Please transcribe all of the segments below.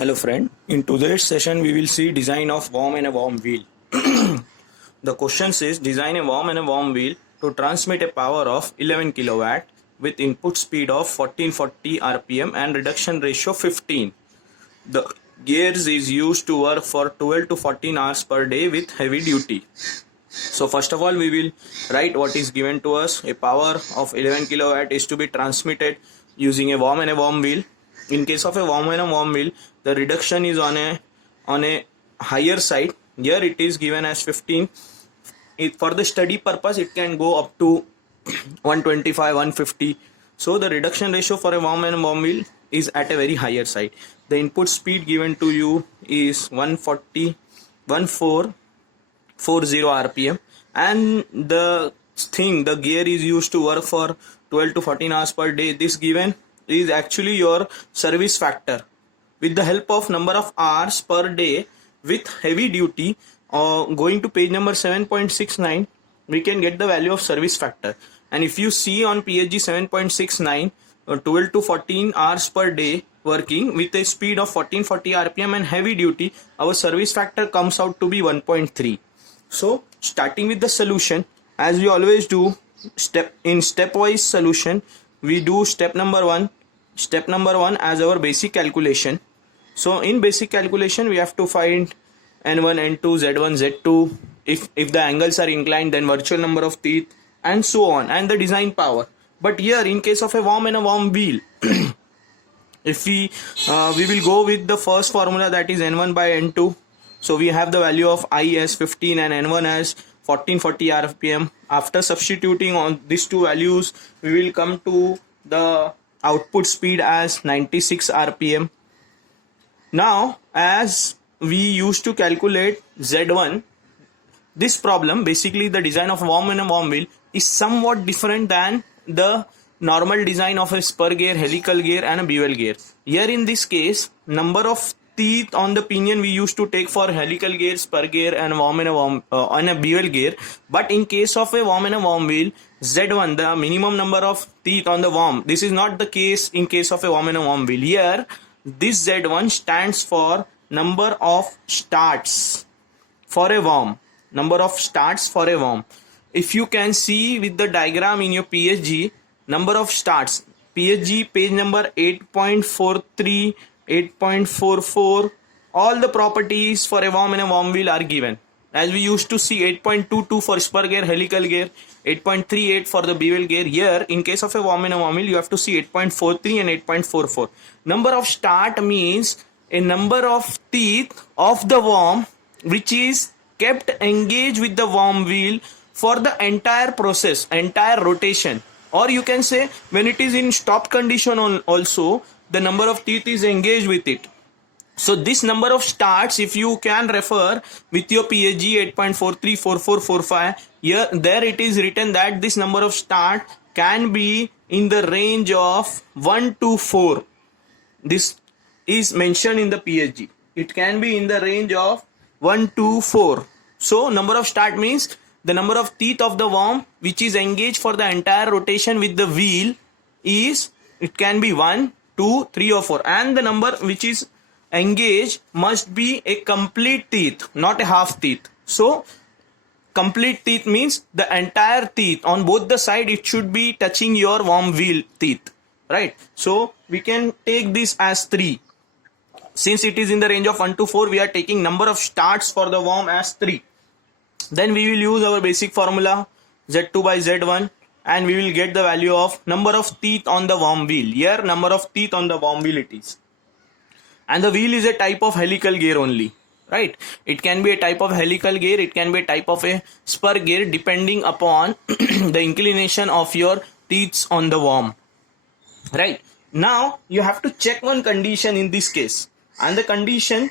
Hello friend, in today's session we will see design of worm and a worm wheel. The question says design a worm and a worm wheel to transmit a power of 11 kilowatt with input speed of 1440 rpm and reduction ratio 15. The gears is used to work for 12 to 14 hours per day with heavy duty. So first of all we will write what is given to us. A power of 11 kilowatt is to be transmitted using a worm and a worm wheel. In case of a worm and a worm wheel, the reduction is on a higher side. Here it is given as 15. For the study purpose it can go up to 125, 150. So the reduction ratio for a worm and a worm wheel is at a very higher side. The input speed given to you is 1440 rpm, and the gear is used to work for 12 to 14 hours per day. This given is actually your service factor. With the help of number of hours per day with heavy duty, going to page number 7.69, we can get the value of service factor. And if you see on PSG 7.69, 12 to 14 hours per day working with a speed of 1440 rpm and heavy duty, our service factor comes out to be 1.3. So starting with the solution, as we always do, stepwise solution, we do step number one as our basic calculation. So in basic calculation we have to find n1, n2, z1, z2. If the angles are inclined, then virtual number of teeth and so on, and the design power. But here in case of a worm and a worm wheel, if we will go with the first formula, that is n1 by n2. So we have the value of I as 15 and n1 as 1440 rpm. After substituting on these two values, we will come to the output speed as 96 rpm. Now as we used to calculate z1, this problem, basically the design of worm and a worm wheel, is somewhat different than the normal design of a spur gear, helical gear and a bevel gear. Here in this case, number of teeth on the pinion we used to take for helical gear, spur gear and a bevel gear. But in case of a worm and a worm wheel, Z1, the minimum number of teeth on the worm, this is not the case in case of a worm and a worm wheel. Here this Z1 stands for number of starts for a worm. If you can see with the diagram in your PSG, number of starts, PSG page number 8.43, 8.44, all the properties for a worm and a worm wheel are given. As we used to see 8.22 for spur gear, helical gear, 8.38 for the bevel gear. Here in case of a worm and a worm wheel, you have to see 8.43 and 8.44. Number of start means a number of teeth of the worm which is kept engaged with the worm wheel for the entire process, entire rotation. Or you can say when it is in stop condition also, the number of teeth is engaged with it. So this number of starts, if you can refer with your PSG 8.434445, there it is written that this number of start can be in the range of 1 to 4. This is mentioned in the PSG. It can be in the range of 1 to 4. So number of start means the number of teeth of the worm which is engaged for the entire rotation with the wheel is, it can be 1, 2, 3 or 4, and the number which is engaged must be a complete teeth, not a half teeth. So complete teeth means the entire teeth on both the side, it should be touching your worm wheel teeth, right? So we can take this as 3. Since it is in the range of 1 to 4, we are taking number of starts for the worm as 3. Then we will use our basic formula Z2 by Z1 and we will get the value of number of teeth on the worm wheel. Here number of teeth on the worm wheel it is. And the wheel is a type of helical gear only, right? It can be a type of helical gear, it can be a type of a spur gear depending upon the inclination of your teeth on the worm, right? Now you have to check one condition in this case, and the condition,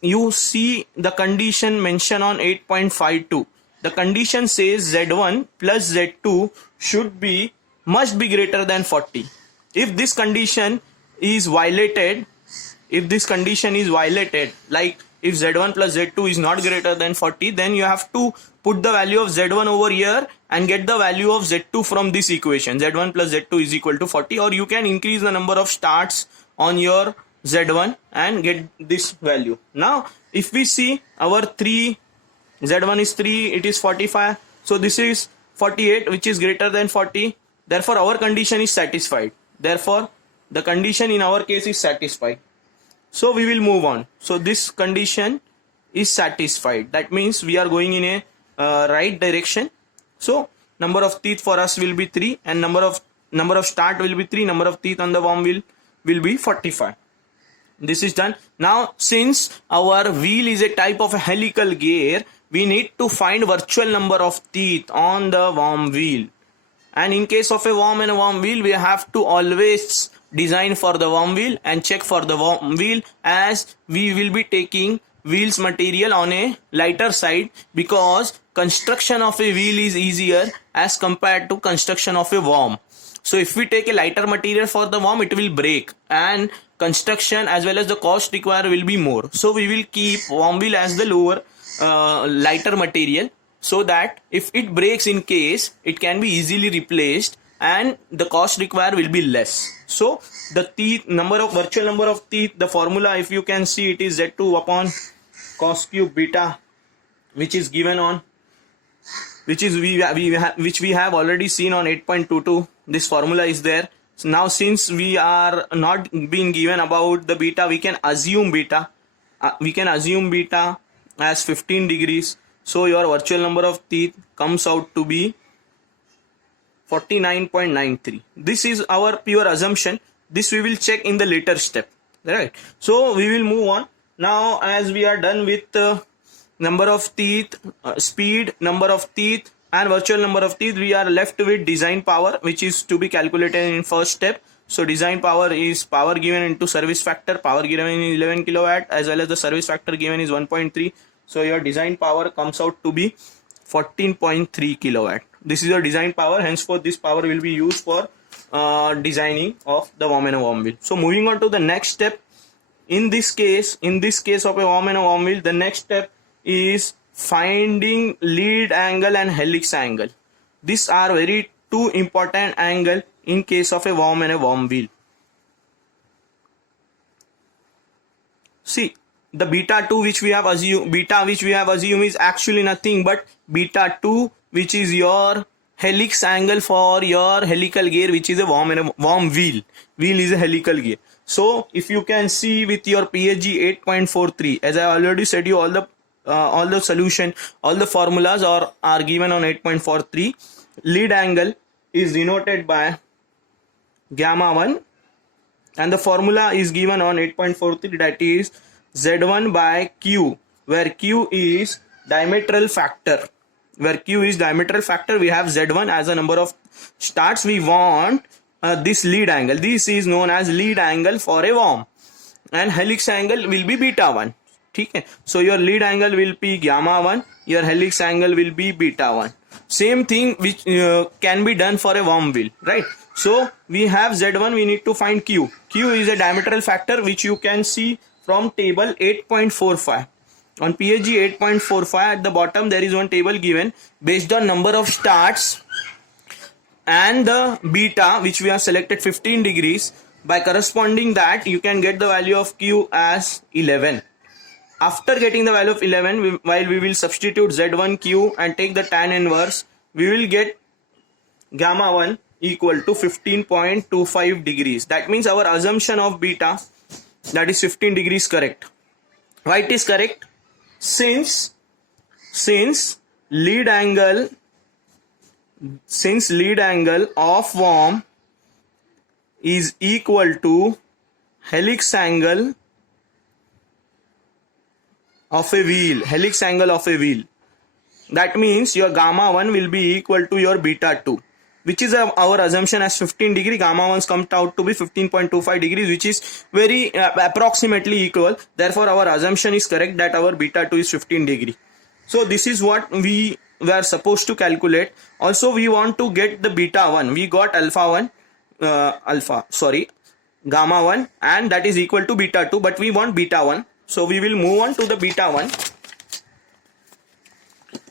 you see the condition mentioned on 8.52. The condition says Z1 plus Z2 must be greater than 40. If this condition is violated, like if Z1 plus Z2 is not greater than 40, then you have to put the value of Z1 over here and get the value of Z2 from this equation. Z1 plus Z2 is equal to 40, or you can increase the number of starts on your Z1 and get this value. Now if we see our 3, Z1 is 3, it is 45, so this is 48, which is greater than 40. Therefore our condition is satisfied. Therefore the condition in our case is satisfied. So we will move on. So this condition is satisfied. That means we are going in a right direction. So number of teeth for us will be 3 and number of start will be 3. Number of teeth on the worm will be 45. This is done. Now since our wheel is a type of a helical gear, we need to find virtual number of teeth on the worm wheel. And in case of a worm and a worm wheel, we have to always design for the worm wheel and check for the worm wheel, as we will be taking wheels material on a lighter side, because construction of a wheel is easier as compared to construction of a worm. So if we take a lighter material for the worm, it will break, and construction as well as the cost required will be more. So we will keep worm wheel as the lower lighter material, so that if it breaks in case, it can be easily replaced and the cost required will be less. So the teeth virtual number of teeth, the formula, if you can see, it is Z2 upon cos cube beta, which is given on, which we have already seen on 8.22. This formula is there. So now since we are not being given about the beta, we can assume beta. As 15 degrees. So your virtual number of teeth comes out to be 49.93. This is our pure assumption. This we will check in the later step, right? So we will move on. Now as we are done with number of teeth, speed, number of teeth and virtual number of teeth, we are left with design power, which is to be calculated in first step. So design power is power given into service factor. Power given is 11 kilowatt, as well as the service factor given is 1.3. So your design power comes out to be 14.3 kilowatt. This is your design power. Henceforth this power will be used for designing of the worm and a worm wheel. So moving on to the next step. In this case of a worm and a worm wheel, the next step is finding lead angle and helix angle. These are very two important angle in case of a worm and a worm wheel. See, the beta 2 which we have assumed is actually nothing but beta 2, which is your helix angle for your helical gear, which is a worm and a worm wheel. Wheel is a helical gear. So if you can see with your PSG 8.43, as I already said you, all the solution, all the formulas are given on 8.43. Lead angle is denoted by gamma 1 and the formula is given on 8.43, that is Z1 by Q, where Q is diametral factor. We have Z1 as a number of starts. We want this lead angle. This is known as lead angle for a worm, and helix angle will be beta 1. Okay? So your lead angle will be gamma 1, your helix angle will be beta 1. Same thing which can be done for a worm wheel, right? So we have Z1, we need to find Q. Q is a diametral factor, which you can see from table 8.45. On PSG 8.45 at the bottom there is one table given based on number of starts and the beta which we have selected 15 degrees. By corresponding that, you can get the value of Q as 11. After getting the value of 11, while we will substitute Z1 Q and take the tan inverse, we will get gamma 1 equal to 15.25 degrees. That means our assumption of beta, that is 15 degrees, correct. Why it is correct? Since lead angle of worm is equal to helix angle of a wheel, that means your gamma 1 will be equal to your beta 2, which is our assumption as 15 degree. Gamma 1 comes out to be 15.25 degrees, which is very approximately equal. Therefore our assumption is correct that our beta 2 is 15 degree. So this is what we were supposed to calculate. Also we want to get the beta 1. We got gamma 1, and that is equal to beta 2, but we want beta 1. So we will move on to the beta 1.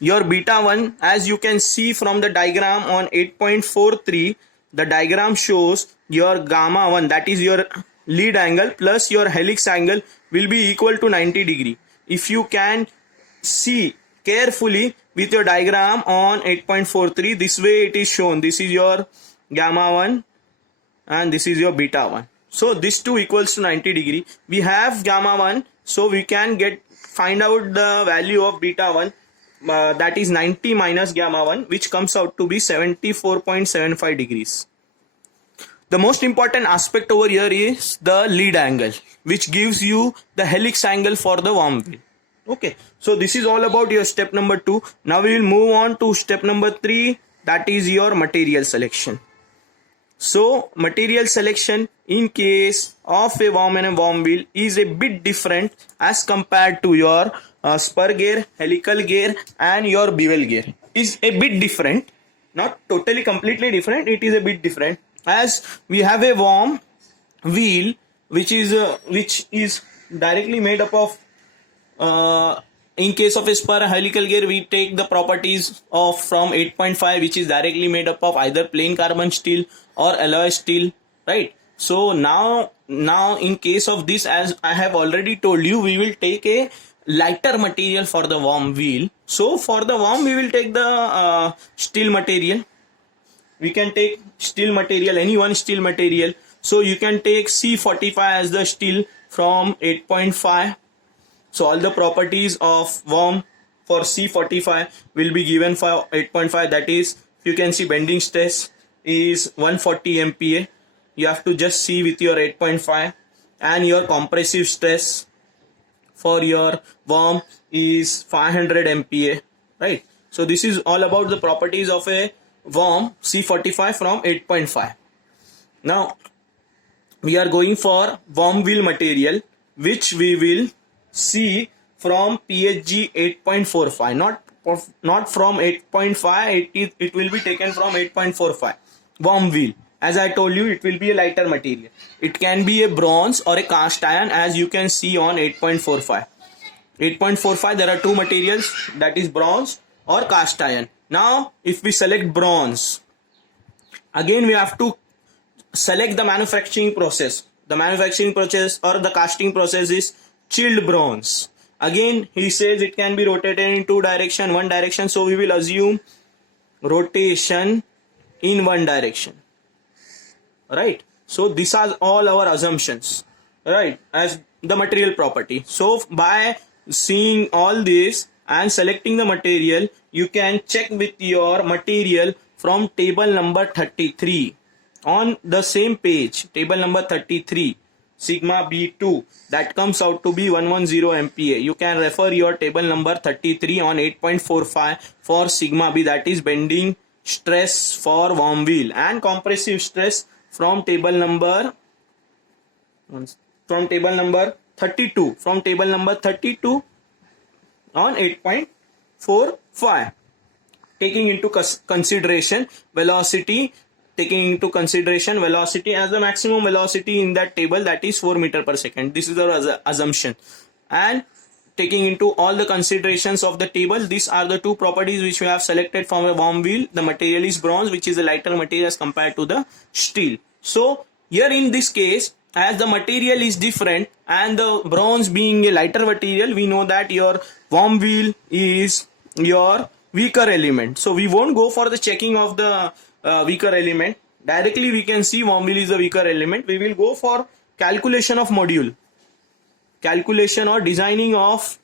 Your beta 1, as you can see from the diagram on 8.43, the diagram shows your gamma 1, that is your lead angle plus your helix angle will be equal to 90 degree. If you can see carefully with your diagram on 8.43, this way it is shown. This is your gamma 1 and this is your beta 1. So this 2 equals to 90 degree. We have gamma 1, so we can find out the value of beta 1, that is 90 minus gamma 1, which comes out to be 74.75 degrees. The most important aspect over here is the lead angle, which gives you the helix angle for the worm wheel. Okay, so this is all about your step number 2. Now we will move on to step number 3, that is your material selection. So material selection in case of a worm and a worm wheel is a bit different as compared to your spur gear, helical gear and your bevel gear. Is a bit different, not totally completely different, it is a bit different, as we have a worm wheel which is directly made up of in case of a spur helical gear, we take the properties of from 8.5, which is directly made up of either plain carbon steel or alloy steel, right? So now in case of this, as I have already told you, we will take a lighter material for the worm wheel. So for the worm we will take the steel material. We can take steel material, any one steel material. So you can take C45 as the steel from 8.5. So all the properties of worm for C45 will be given for 8.5. That is, you can see bending stress is 140 MPa. You have to just see with your 8.5, and your compressive stress for your worm is 500 MPa, right? So this is all about the properties of a worm C45 from 8.5. Now we are going for worm wheel material, which we will see from PSG 8.45, not from 8.5. It will be taken from 8.45 worm wheel. As I told you, it will be a lighter material. It can be a bronze or a cast iron, as you can see on 8.45. 8.45 there are two materials, that is bronze or cast iron. Now if we select bronze, again we have to select the manufacturing process. The manufacturing process or the casting process is chilled bronze. Again he says it can be rotated in two direction, one direction, so we will assume rotation in one direction, right? So these are all our assumptions, right, as the material property. So by seeing all this and selecting the material, you can check with your material from table number 33 on the same page. Table number 33, sigma B2, that comes out to be 110 MPa. You can refer your table number 33 on 8.45 for sigma B, that is bending stress for worm wheel, and compressive stress from table number 32, from table number 32 on 8.45, taking into consideration velocity, as the maximum velocity in that table, that is 4 meter per second. This is our assumption, and taking into all the considerations of the table, these are the two properties which we have selected from a worm wheel. The material is bronze, which is a lighter material as compared to the steel. So here in this case, as the material is different and the bronze being a lighter material, we know that your worm wheel is your weaker element. So we won't go for the checking of the weaker element. Directly we can see worm wheel is the weaker element. We will go for calculation of module, calculation or designing of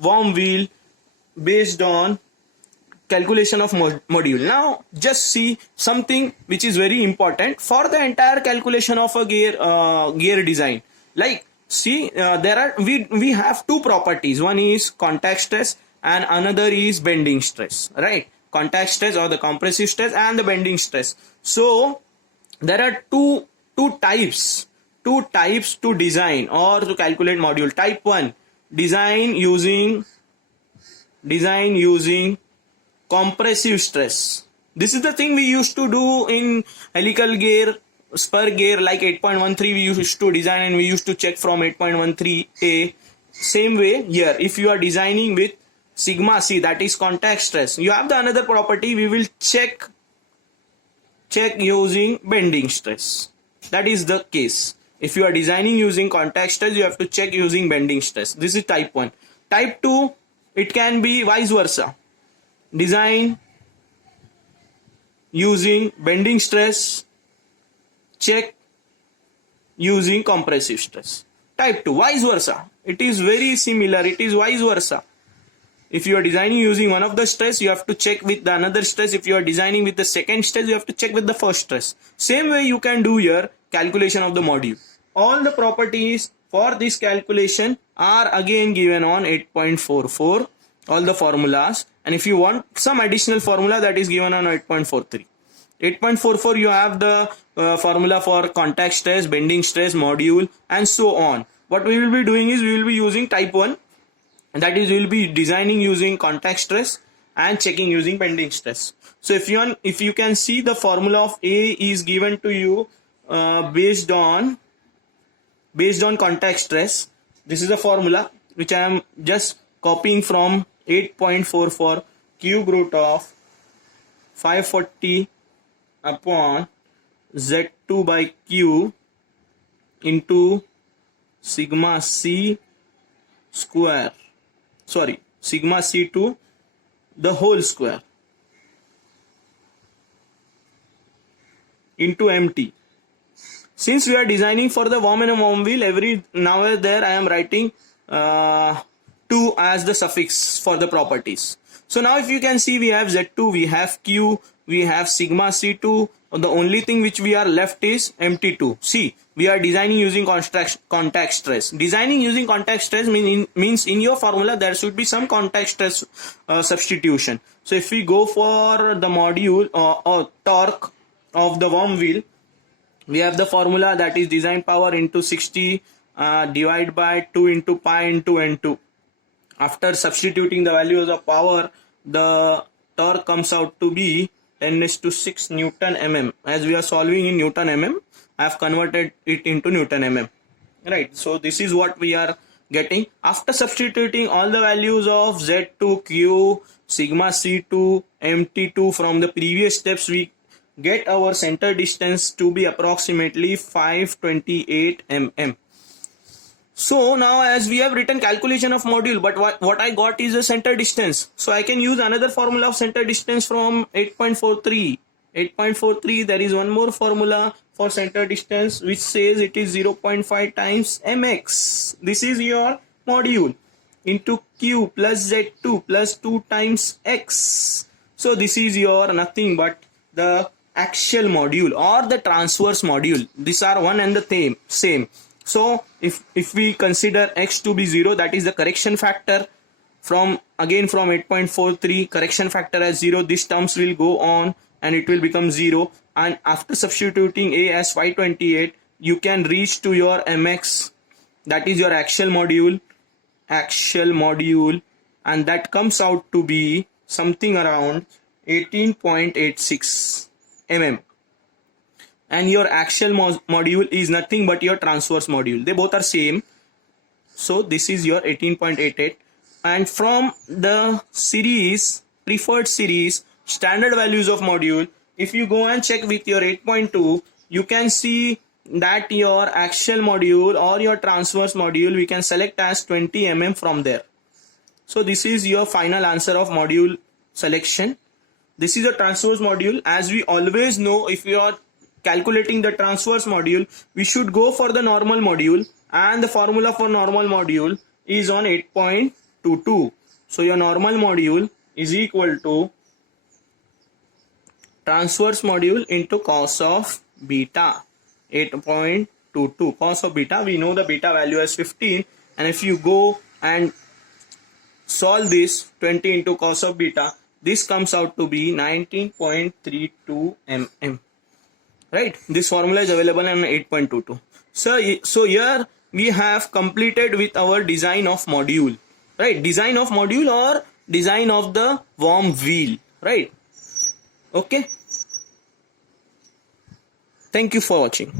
worm wheel based on calculation of module. Now just see something which is very important for the entire calculation of a gear design. Like see, we have two properties. One is contact stress and another is bending stress, right? Contact stress or the compressive stress and the bending stress. So there are two types to design or to calculate module. Type 1, design using compressive stress. This is the thing we used to do in helical gear, spur gear, like 8.13 we used to design and we used to check from 8.13a. Same way here, if you are designing with sigma C, that is contact stress, you have the another property. We will check check using bending stress. That is the case. If you are designing using contact stress, you have to check using bending stress. This is type 1. Type 2, it can be vice versa. Design using bending stress, check using compressive stress. Type 2, vice versa. It is very similar. It is vice versa. If you are designing using one of the stress, you have to check with the another stress. If you are designing with the second stress, you have to check with the first stress. Same way you can do your calculation of the module. All the properties for this calculation are again given on 8.44, all the formulas. And if you want some additional formula, that is given on 8.43. 8.44 you have the formula for contact stress, bending stress, module, and so on. What we will be doing is we will be using type 1, and that is we will be designing using contact stress and checking using bending stress. So if you can see, the formula of A is given to you based on contact stress. This is the formula which I am just copying from 8.44 cube root of 540 upon Z2 by Q into sigma C square, sigma C2 the whole square into MT. Since we are designing for the worm and a worm wheel, every now and there I am writing 2 as the suffix for the properties. So now if you can see, we have Z2, we have Q, we have sigma C2. The only thing which we are left is MT2. See, we are designing using contact stress. Designing using contact stress means in your formula there should be some contact stress substitution. So if we go for the module or torque of the worm wheel, we have the formula, that is design power into 60 divided by 2 into pi into N2. After substituting the values of power, the torque comes out to be 10⁶ Newton mm. As we are solving in Newton mm, I have converted it into Newton mm. Right. So this is what we are getting. After substituting all the values of Z2, Q, sigma C2, MT2 from the previous steps, we get our center distance to be approximately 528 mm. So now as we have written calculation of module, but what I got is a center distance. So I can use another formula of center distance from 8.43. 8.43, there is one more formula for center distance which says it is 0.5 times mx. This is your module into q plus z2 plus 2 times x. So this is your nothing but the axial module or the transverse module. These are one and the same. So if we consider x to be 0, that is the correction factor. From 8.43, correction factor as 0, these terms will go on and it will become 0. And after substituting a as 528, you can reach to your mx, that is your axial module, and that comes out to be something around 18.86 mm. And your axial module is nothing but your transverse module. They both are same. So this is your 18.88. And from the series, preferred series, standard values of module, if you go and check with your 8.2, you can see that your axial module or your transverse module we can select as 20 mm from there. So this is your final answer of module selection. This is a transverse module. As we always know, if you are calculating the transverse module, we should go for the normal module, and the formula for normal module is on 8.22. So your normal module is equal to transverse module into cos of beta, 8.22. Cos of beta, we know the beta value as 15, and if you go and solve this 20 into cos of beta, this comes out to be 19.32 mm. Right, this formula is available on 8.22. So here we have completed with our design of module, right? Design of module or design of the worm wheel, right? Okay. Thank you for watching.